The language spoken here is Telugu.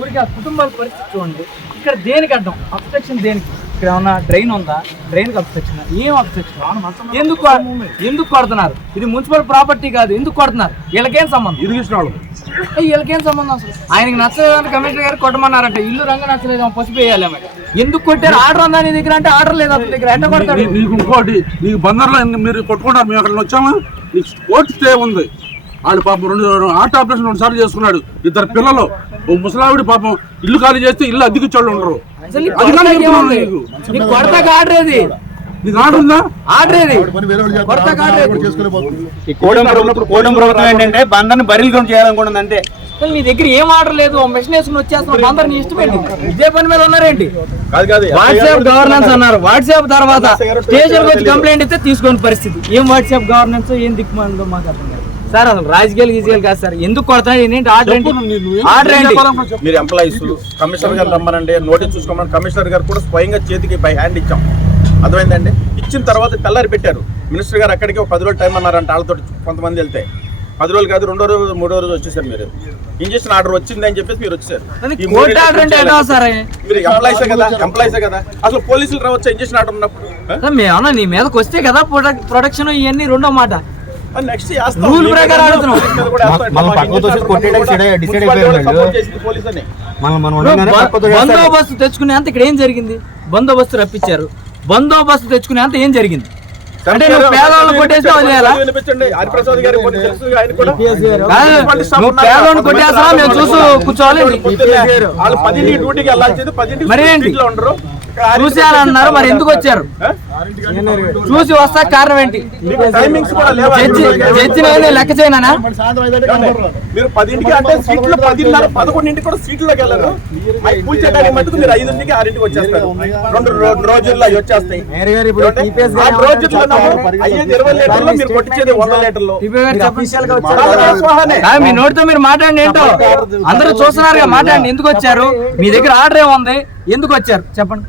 ఊరికి ఆ కుటుంబాల పరిస్థితి చూడండి. ఇక్కడ దేనికి అడ్డం అబ్స్ట్రక్షన్ దేనికి? ఇక్కడ ఏమన్నా డ్రైన్ ఉందా? డ్రైన్కి అబ్స్ట్రక్షన్ ఏం అబ్స్ట్రక్షన్? ఎందుకు కొడుతున్నారు? ఇది మున్సిపల్ ప్రాపర్టీ కాదు, ఎందుకు కొడుతున్నారు? వీళ్ళకేం సంబంధం? వీళ్ళకేం సంబంధం అసలు? ఆయనకి నచ్చలేదని కమిషనర్ గారు కొట్టమన్నారంట. ఇల్లు రంగు నచ్చలేదు పసుపు వేయాలి. ఎందుకు కొట్టారు? ఆర్డర్ ఉందా నీ దగ్గర అంటే ఆర్డర్ లేదు అతని దగ్గర. ఎట్లా కొడతాడు? నీకు ఇంకోటి, నీకు బందర్లో మీరు కొట్టుకుంటారు. మేము అక్కడ వచ్చామా? నీకు కోర్టు స్టే ఉంది. వాడు పాపం హార్ట్ ఆపరేషన్ 2 సార్లు చేసుకున్నాడు. 2 పిల్లలు. ఓ ముసలావిడి పాపం ఇల్లు ఖాళీ చేస్తే ఇల్లు అద్దెకిచ్చాళ్ళు ఉండరు. కొడతాకి ఆర్డర్ ఏది? నీకు ఆర్డర్ ఉందా? ఆర్డర్ ఏది? కోటం ప్రభుత్వం ఏంటంటే బందర్ని బరిలు చేయాలనుకుంటుంది అంతే. నీ దగ్గర ఏం ఆర్డర్ లేదు, మెషిన్ వేసుకుని వచ్చేస్తున్నా బందర్ నీ ఇష్టమేంటి? ఇదే పని మీద ఉన్నారేంటి? వాట్సాప్ గవర్నెన్స్ అన్నారు. వాట్సాప్ తర్వాత స్టేషన్ వచ్చి కంప్లైంట్ ఇస్తే తీసుకునే పరిస్థితి. ఏం వాట్సాప్ గవర్నెన్స్, ఏం దిక్కుమాలిందో మాకు అర్థం కాదు సార్. అసలు రాజకీయాలు గీజీయాలు కాదు సార్. ఎందుకు కొడతాడు? ఏంటి ఆర్డర్ ఏంటి? ఆర్డర్ ఏంటి? మీరు ఎంప్లాయీస్ కమిషనర్ గారు రమ్మనండి, నోటీస్ చూసుకోమని కమిషనర్ గారు కూడా స్వయంగా చేతికి బై హ్యాండ్ ఇచ్చాం. అర్థమైందండి. ఇచ్చిన తర్వాత తెల్లారి పెట్టారు. మినిస్టర్ గారు అక్కడికి ఒక 10 రోజులు టైం అన్నారంట. వాళ్ళతో కొంతమంది వెళ్తే 10 రోజులు కాదు, 2వ రోజు 3వ రోజు వచ్చేసారు. మీరు ఇంజక్షన్ ఆర్డర్ వచ్చింది అని చెప్పేసి మీరు వచ్చారు. మీరు ఎంప్లాయీసే కదా. అసలు పోలీసులు రావచ్చు ఇంజక్షన్ ఆర్డర్ ఉన్నప్పుడు. మేమన్నా నీ మీదకి వస్తే కదా ప్రొడక్షన్ ఇవన్నీ. రెండో మాట నెక్స్ట్ రూల్ ప్రకారం ఆడుతున్నాం. బందోబస్తు తెచ్చుకునే అంత ఇక్కడ ఏం జరిగింది? బందోబస్తు రప్పించారు. బందోబస్తు తెచ్చుకునే అంత ఏం జరిగింది? అంటే నువ్వు పేదవాళ్ళని కొట్టేస్తే వదిలేయాలా? నువ్వు పేదవాళ్ళని కొట్టేస్తా మేము చూస్తూ కూర్చోవాలి? మరి ఏంటి చూసేయాలన్నారు? మరి ఎందుకు వచ్చారు? చూసి వస్తా కారణం ఏంటి? జడ్జిని లెక్క చేయనా? మీరు 10ంటికి అంటే సీట్లు 10:30, 11ంటికి కూడా సీట్లోకి వెళ్ళరు. పూజ చేయడానికి మటుకు మీరు 5ంటికి 6ంటికి వచ్చేస్తారు. 2 రోజుల్లో అవి వచ్చేస్తాయి. అయ్యేది 20 లీటర్లు, మీరు కొట్టించేది 100 లీటర్లు. మీ నోటితో మీరు మాట్లాడండి. ఏంటో అందరూ చూస్తున్నారు, మాట్లాడండి. ఎందుకు వచ్చారు? మీ దగ్గర ఆర్డర్ ఏముంది? ఎందుకు వచ్చారు చెప్పండి.